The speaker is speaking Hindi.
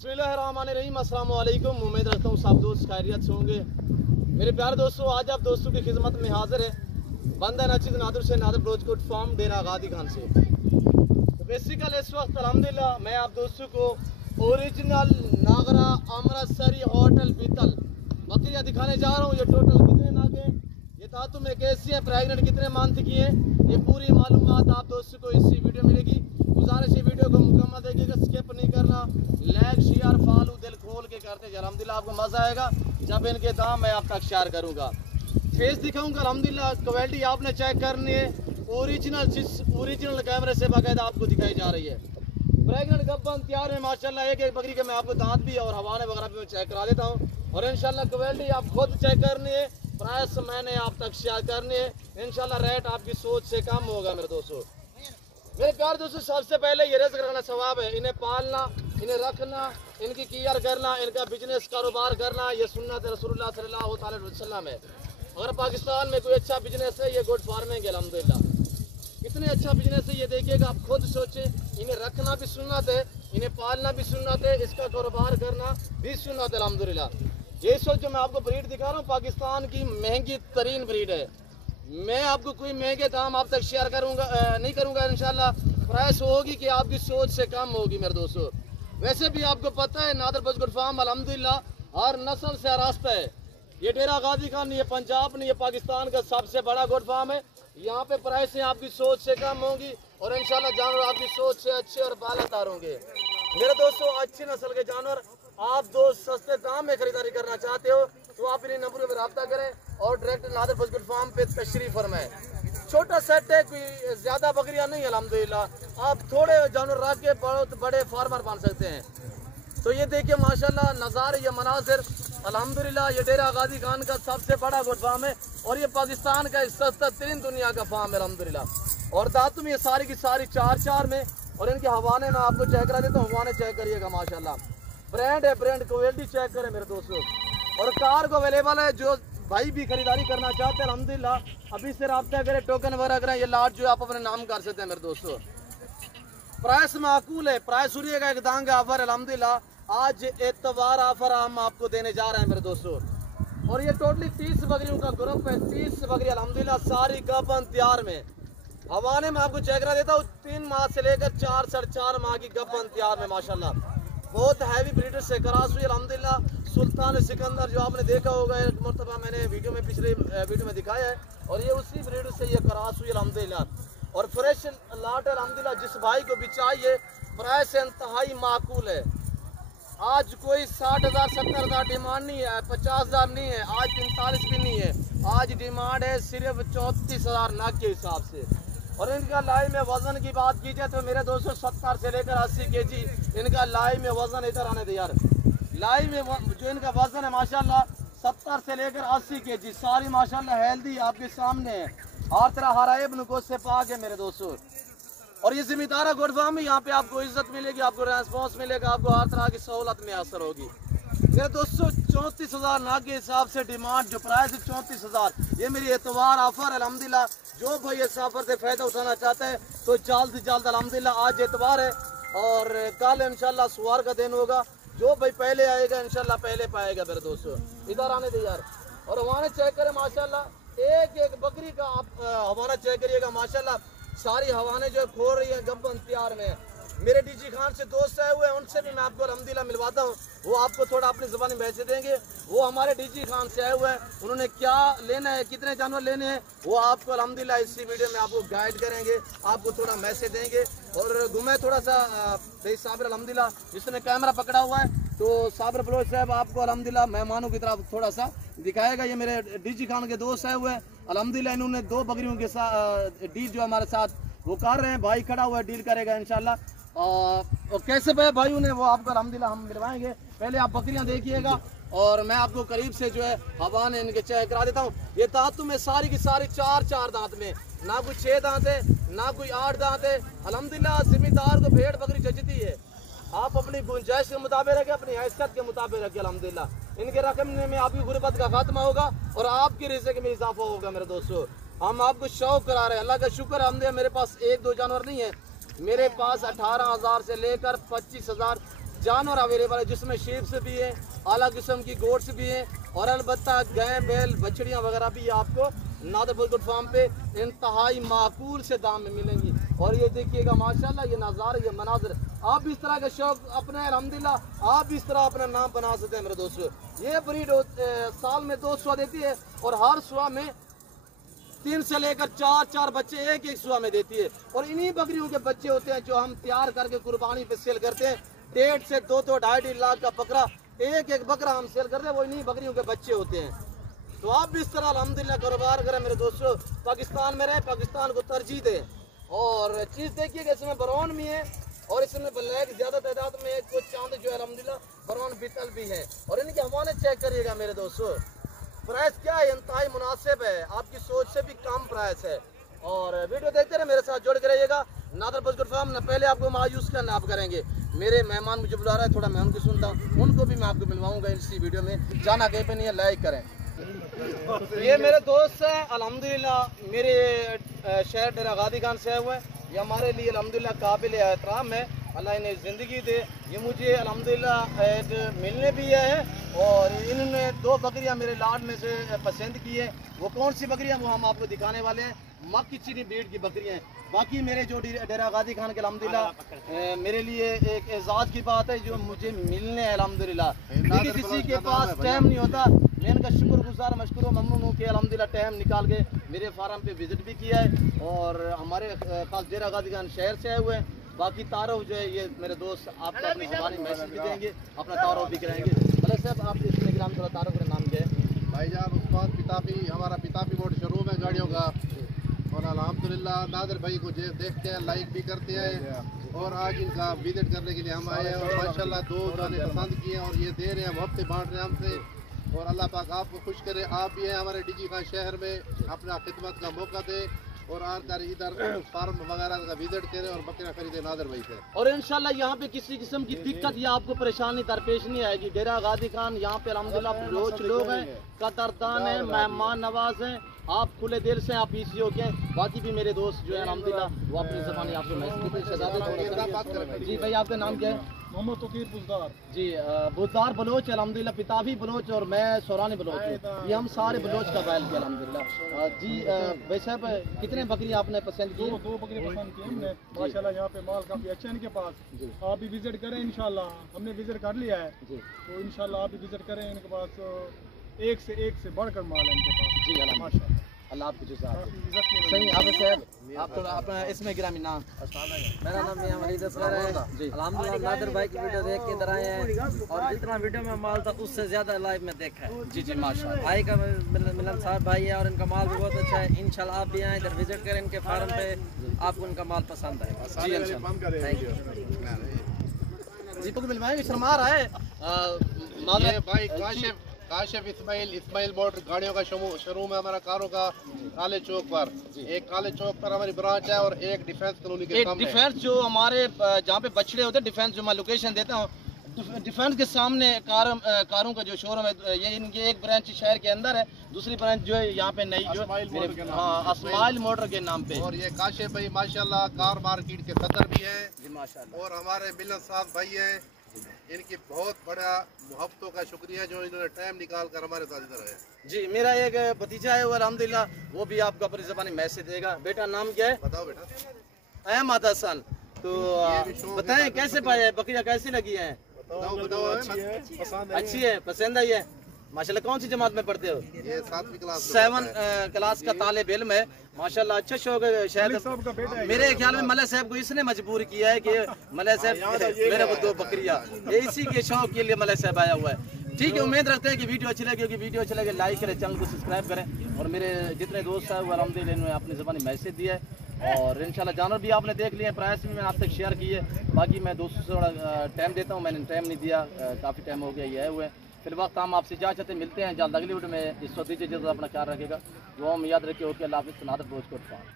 बिस्मिल्लाहिर्रहमानिर्रहीम। अस्सलाम वालेकुम। उम्मीद रखता हूँ सब दोस्त खैरियत से होंगे। मेरे प्यारे दोस्तों, आज आप दोस्तों की खिदमत में हाजिर है बंदा नचीद नादर से नादर ब्रोचकोट फार्म डेरा गादी खान से। तो बेसिकल इस वक्त अल्हम्दुलिल्लाह मैं आप दोस्तों को ओरिजिनल नागरा अमृतसरी होटल बीतल बकरियाँ दिखाने जा रहा हूँ। ये टोटल कितने नागे हैं, ये धातु में कैसी है, प्रेगनेंट कितने मंथ की है, ये पूरी मालूमात आप दोस्तों को इसी वीडियो मिलेगी। गुजारिश है वीडियो को मुकम्मल देखिएगा, स्किप नहीं करना, लाइक शेयर फॉलो दिल खोल के करते हैं। अल्हम्दुलिल्लाह आपको मज़ा आएगा जब इनके दाम मैं आप तक शेयर करूँगा। फेस दिखाऊंगा, अल्हम्दुलिल्लाह क्वालिटी आपने चेक करनी है, ओरिजिनल कैमरे से बाकायदा आपको दिखाई जा रही है। प्रेगनेंट गब्बन तैयार है माशाल्लाह। एक एक बकरी के मैं आपको दांत भी और हवाने वगैरह भी मैं चेक करा देता हूँ और इंशाल्लाह क्वालिटी आप खुद चेक करनी है, प्राइस मैंने आप तक शेयर करनी है। इंशाल्लाह रेट आपकी सोच से कम होगा मेरे दोस्तों। मेरे प्यार दोस्तों, सबसे पहले ये रिज़्क़ रखना सवाब है। इन्हें पालना, इन्हें रखना, इनकी केयर करना, इनका बिजनेस कारोबार करना, ये सुन्नत रसूलुल्लाह सल्लल्लाहु अलैहि वसल्लम है। अगर पाकिस्तान में कोई अच्छा बिजनेस है ये गुड फार्मिंग है अल्हम्दुलिल्लाह। इतने अच्छा बिजनेस है ये देखिएगा, आप खुद सोचें। इन्हें रखना भी सुन्नत है, इन्हें पालना भी सुन्नत है, इसका कारोबार करना भी सुन्नत है अल्हम्दुलिल्लाह। ये सोच जो मैं आपको ब्रीड दिखा रहा हूँ पाकिस्तान की महंगी तरीन ब्रीड है। मैं आपको कोई महंगे दाम आप तक शेयर करूँगा नहीं करूँगा। इंशाल्लाह प्राइस होगी कि आपकी सोच से कम होगी मेरे दोस्तों। वैसे भी आपको पता है नादर ब्रोचकोट फार्म अल्हम्दुलिल्लाह हर नस्ल से आरास्ता है। ये डेरा गादी खान नहीं, ये पंजाब नहीं, ये पाकिस्तान का सबसे बड़ा गोट फार्म है। यहाँ पे प्राइसें आपकी सोच से कम होंगी और इंशाल्लाह जानवर आपकी सोच से अच्छे और बालादार होंगे मेरे दोस्तों। अच्छी नस्ल के जानवर आप दोस्त सस्ते दाम में खरीदारी करना चाहते हो तो आप इन नंबरों में रब्ता करें और डायरेक्ट नादर ब्रोचकोट फार्म पे तशरीफ फरमाएं। छोटा सेट है, कोई ज्यादा बकरियां नहीं अल्हम्दुलिल्लाह। आप थोड़े जानवर रख के बहुत बड़े फार्मर बन सकते हैं। तो ये देखिए माशाल्लाह नज़ारे, ये मनाजिर अल्हम्दुलिल्लाह। ये डेरा गादी खान का सबसे बड़ा गोट फार्म है और ये पाकिस्तान का सस्ता तरीन दुनिया का फार्म है अल्हम्दुलिल्लाह। और दातु में ये सारी की सारी चार में और इनके हवाने में आपको चेक करा देता हूँ। हवाने चेक करिएगा माशाल्लाह, ब्रांड है, ब्रांड क्वालिटी चेक करें मेरे दोस्तों। और कार को अवेलेबल है, जो भाई भी खरीदारी करना चाहते हैं अल्हम्दुलिल्लाह अभी से रब्ता करें, टोकन वगैरह करें। ये लाट जो आप अपने नाम कर सकते हैं मेरे दोस्तों। प्राइस माकूल है, प्राइस सुनिएगा, एक दांग ऑफर अल्हम्दुलिल्लाह। आज एतवार ऑफर हम आपको देने जा रहे हैं मेरे दोस्तों। और ये टोटली 30 बकरियों का ग्रुप है, 30 बकरी अल्हम्दुलिल्लाह सारी गबन तैयार में। हवाने में आपको चेक करा देता हूँ, 3 माह से लेकर 4 साढ़े 4 माह की गबन तैयार में माशाल्लाह। बहुत हैवी ब्रीडर से क्रॉस हुई अल्हम्दुलिल्लाह। सुल्तान सिकंदर जो आपने देखा होगा एक मरतबा मैंने वीडियो में पिछले वीडियो में दिखाया है और ये उसी ब्रीडर से ये क्रॉस हुई अल्हम्दुलिल्लाह। और फ्रेश लाट है अल्हम्दुलिल्लाह। जिस भाई को भी चाहिए प्राइस इंतहाई माकूल है। आज कोई 60,000 70,000 डिमांड नहीं है, 50,000 नहीं है, आज 45 भी नहीं है। आज डिमांड है सिर्फ 34,000 नाक के हिसाब से। और इनका लाइव में वजन की बात की जाए तो मेरे दोस्तों 70 से लेकर 80 केजी इनका लाइव में वजन इधर आने दे यार। लाइव में जो इनका वजन है माशाल्लाह 70 से लेकर 80 केजी, सारी माशाल्लाह हेल्दी आपके सामने है। हर तरह हराइब नुकोस से पाक है मेरे दोस्तों। और ये जिम्मेदार गोट फार्म है, यहाँ पे आपको इज्जत मिलेगी, आपको रेस्पॉन्स मिलेगा, आपको हर तरह की सहूलत में असर होगी मेरे दोस्तों। 34,000 नाक के हिसाब से डिमांड जो प्राइस है 34,000। ये मेरी एतवार ऑफर अल्हम्दुलिल्लाह। जो भाई इस ऑफर से फायदा उठाना चाहता है तो जल्द से जल्द अल्हम्दुलिल्लाह, आज एतवार है और कल इंशाल्लाह सुवार का दिन होगा। जो भाई पहले आएगा इंशाल्लाह पहले पाएगा मेरे दोस्तों। इधर आने दे यार। और हमारे चेक करें माशाल्लाह, एक एक बकरी का आप हमारा चेक करिएगा माशाल्लाह। सारी हवाने जो खोल रही है गब्बन तैयार में। मेरे डीजी खान से दोस्त आए हुए हैं, उनसे भी मैं आपको अल्हम्दुलिल्लाह मिलवाता हूँ। वो आपको थोड़ा अपनी ज़बान में भेज देंगे। वो हमारे डीजी खान से आए हुए हैं, उन्होंने क्या लेना है, कितने जानवर लेने हैं, वो आपको अल्हम्दुलिल्लाह इसी वीडियो में आपको गाइड करेंगे, आपको थोड़ा मैसेज देंगे। और घूमे थोड़ा सा भाई साबिर अल्हम्दुलिल्लाह जिसने कैमरा पकड़ा हुआ है तो साबिर बलोच साहब आपको अल्हम्दुलिल्लाह मेहमानों की तरफ थोड़ा सा दिखाएगा। ये मेरे डीजी खान के दोस्त आए हुए हैं अल्हम्दुलिल्लाह। इन्होंने 2 बकरियों के साथ डील जो हमारे साथ वो कर रहे हैं, भाई खड़ा हुआ है, डील करेगा इंशाल्लाह। और कैसे पे भाई उन्हें वो आपको अल्हम्दुलिल्लाह हम मिलवाएंगे। पहले आप बकरियां देखिएगा और मैं आपको करीब से जो है हवाने इनके चेक करा देता हूँ। ये दांतों में सारी की सारी 4 दांत में, ना कोई 6 दांत है ना कोई 8 दांत है अल्हम्दुलिल्लाह। जिम्मेदार को भेड़ बकरी जचती है, आप अपनी गुंजाइश के मुताबिक रखें, अपनी हैसियत के मुताबिक रखें अल्हम्दुलिल्लाह। इनके रकम में आपकी गुर्बत का खात्मा होगा और आपकी रिज़्क़ में इजाफा होगा मेरे दोस्तों। हम आपको शौक करा रहे हैं, अल्लाह का शुक्र है। मेरे पास 1-2 जानवर नहीं है, मेरे पास 18,000 से लेकर 25,000 जानवर अवेलेबल है, जिसमें शीप्स भी है, अलग किस्म की गोट्स भी हैं, और अलबत्ता गाय बैल बछड़ियाँ वगैरह भी आपको नादर ब्रोचकोट फार्म पे इंतहाई माकूल से दाम में मिलेंगी। और ये देखिएगा माशाल्लाह, ये नज़ारे, ये मनाजर, आप भी इस तरह का शौक अपने अल्हम्दुलिल्लाह आप भी इस तरह अपना नाम बना सकते हैं मेरे दोस्तों। ये ब्रीड साल में 2 सुआ देती है, और हर सुआ में 3 से लेकर 4 बच्चे एक सुआ में देती है। और इन्हीं बकरियों के बच्चे होते हैं जो हम तैयार करके कुर्बानी पे सेल करते हैं। 1.5 से 2.5 लाख का बकरा, एक बकरा हम सेल करते हैं, वो इन्हीं बकरियों के बच्चे होते हैं। तो आप भी इस तरह अल्हम्दुलिल्लाह कारोबार करें मेरे दोस्तों। पाकिस्तान में रहे, पाकिस्तान को तरजीह दें। और चीज़ देखिएगा, इसमें ब्राउन भी है और इसमें ब्लैक ज़्यादा तादाद में है, कुछ चांद जो है अल्हम्दुलिल्लाह ब्राउन बीटल भी है। और इनके हवाले चेक करिएगा मेरे दोस्तों, प्राइस क्या है, इंतहाई मुनासिब है, आपकी सोच से भी कम प्राइस है। और वीडियो देखते रहे, मेरे साथ जुड़ के रहिएगा। नादर ब्रोचकोट फार्म न पहले आपको मायूस करना आप करेंगे। मेरे मेहमान मुझे बुला रहा है, थोड़ा मैं उनको सुनता हूँ, उनको भी मैं आपको मिलवाऊंगा इसी वीडियो में। जाना कहीं पे नहीं है, लाइक करें। ये मेरे दोस्त है अल्हम्दुलिल्लाह, मेरे शहर डेरा गादी खान से हुए। ये हमारे लिए अल्हम्दुलिल्लाह काबिल एहतराम है, अल्लाह इन्हें ज़िंदगी दे। ये मुझे अल्हम्दुलिल्लाह मिलने भी है, और इन्होंने 2 बकरियां मेरे लाड में से पसंद की है। वो कौन सी बकरियां, वो हम आपको दिखाने वाले हैं। मक्की चीनी ब्रीड की बकरियां हैं। बाकी मेरे जो डेरा गादी खान के अल्हम्दुलिल्लाह मेरे लिए एक एजाज़ की बात है जो मुझे मिलने है अल्हम्दुलिल्लाह। देखिए किसी के पास टाइम नहीं होता, मैं इनका शुक्रगुजार मशकूर ममनून हूँ कि अल्हम्दुलिल्लाह टाइम निकाल के मेरे फार्म पे विज़िट भी किया है, और हमारे खास डेरा गादी खान शहर से आए हुए हैं। बाकी तारुफ जो है ये मेरे दोस्त आपको अपनी ज़बानी मैसेज भी देंगे, अपना तारुफ भी कराएंगे। मलिक साहब, आप इसमें नाम थोड़ा तारुफ का नाम क्या है? भाईजान उस्मान पितापी, हमारा पितापी मोड शोरूम है गाड़ियों का, और अल्हम्दुलिल्लाह नादिर भाई को देखते हैं, लाइक भी करते हैं, और आज इनका विजिट करने के लिए हम आए हैं। और माशाल्लाह 2 गाने पसंद किए हैं, और ये दे रहे हैं, हफ्ते बांट रहे हैं हमसे। और अल्लाह पाक आपको खुश करे, आप भी हैं हमारे डीजी खान शहर में, अपना खिदमत का मौका दे और आकर इधर फार्म वगैरह का विजिट करें और बकरियां खरीदें नादिर भाई से। और इंशाल्लाह यहाँ पे किसी किस्म की दिक्कत या आपको परेशानी दरपेश नहीं आएगी। डेरा गादी खान यहाँ पे अल्हम्दुलिल्लाह रोज लोग हैं, कदरदान है, मेहमान नवाज हैं, आप खुले दिल से आप इसी हो के। बाकी भी मेरे दोस्त जो है अल्हम्दुलिल्लाह वो अपनी ज़बानी आपको मैसेज। जी भाई, आपका नाम क्या है? मोहम्मद तौकीर बुज़दार। जी बुज़दार बलोच अल्हम्दुलिल्लाह, पितावी बलोच और मैं सोरानी बलोच हूँ। ये हम सारे बलोच का बैल किया अल्हम्दुलिल्लाह। जी भाई साहब, कितने बकरी आपने पसंद की? 2 बकरी पसंद की हमने माशाल्लाह। यहाँ पे माल काफ़ी अच्छा है इनके पास, आप भी विजिट करें इंशाल्लाह। हमने विजिट कर लिया है, तो इंशाल्लाह आप भी विजिट करें। इनके पास एक से बढ़कर माल है इनके पास। जी अल्हम्दुलिल्लाह, अल्लाह आपको जज़ा दे। सही हाफिज़ साहब, आप थोड़ा अपना इसमें गिरामी नाम। मेरा नाम मियां वलीद असगर है। अल्हम्दुलिल्लाह नादिर भाई की वीडियो देख के इधर आए हैं, और जितना वीडियो में माल था उससे ज़्यादा लाइव में देखा है। जी जी माशाल्लाह, भाई का मिलन साहब भाई है, और इनका माल भी बहुत अच्छा है। इंशाल्लाह आप भी आए इधर विजिट करें इनके फार्म पे, आपको इनका माल पसंद आएगा। जी इंशाल्लाह, थैंक यू। जी पक मिलवाएंगे, शर्मा रहा है। ये भाई काशिफ इस्माइल मोटर गाड़ियों का शोरूम है हमारा, कारों का, काले चौक पर। एक काले चौक पर हमारी ब्रांच है, और एक डिफेंस कॉलोनी के सामने। डिफेंस जो हमारे जहाँ पे बछड़े होते हैं, डिफेंस जो मैं लोकेशन देता हूँ, डिफेंस के सामने कारों का जो शोरूम है, ये इनकी एक ब्रांच शहर के अंदर है, दूसरी ब्रांच जो है यहाँ पे नई जो अस्माइल मोटर के नाम पे। और ये काशिफ भाई माशाल्लाह कार मार्केट के सदर भी है जी माशाल्लाह। और हमारे मिलन साहब भाई हैं, इनकी बहुत बड़ा मुहब्बतों का शुक्रिया जो इन्होंने टाइम निकाल कर हमारे साथ इधर है। जी मेरा एक भतीजा है वो अल्हम्दुलिल्लाह, वो भी आपको अपनी ज़बानी मैसेज देगा। बेटा नाम क्या है? बताओ बेटा। अहमद हसन। तो बताएं कैसे पाए, बकरियां कैसी लगी हैं? अच्छी है, पसंद आई है माशाल्लाह। कौन सी जमात में पढ़ते हो? ये 7वीं क्लास 7 क्लास का तालिब इल्म है माशाल्लाह। अच्छा शौक है। शायद मेरे ख्याल में मलक साहब को इसने मजबूर किया है कि मलक साहब मेरे को 2 बकरियां, इसी के शौक के लिए मलक साहब आया हुआ है। ठीक है, उम्मीद रखते हैं कि वीडियो अच्छी लगी होगी। वीडियो अच्छी लगे लाइक करें, चैनल को सब्सक्राइब करें। और मेरे जितने दोस्त हैं वो अल्हम्दुलिल्लाह इन्होंने अपनी ज़बानी मैसेज दिया है, और इंशाल्लाह जानवर भी आपने देख लिए, प्राइस भी मैंने आप तक शेयर की है। बाकी मैं दोस्तों से थोड़ा टाइम देता हूँ, मैंने टाइम नहीं दिया, काफ़ी टाइम हो गया ये आए हुए हैं। फिर वक्त हम आपसे इजाज़त मिलते हैं जल्द अगली वीडियो में। इस वक्त दीजिए, अपना ख्याल रखेगा। वो हम याद रखिए। ओके, अल्लाह हाफ़िज़। नादिर ब्रोचकोट फार्म।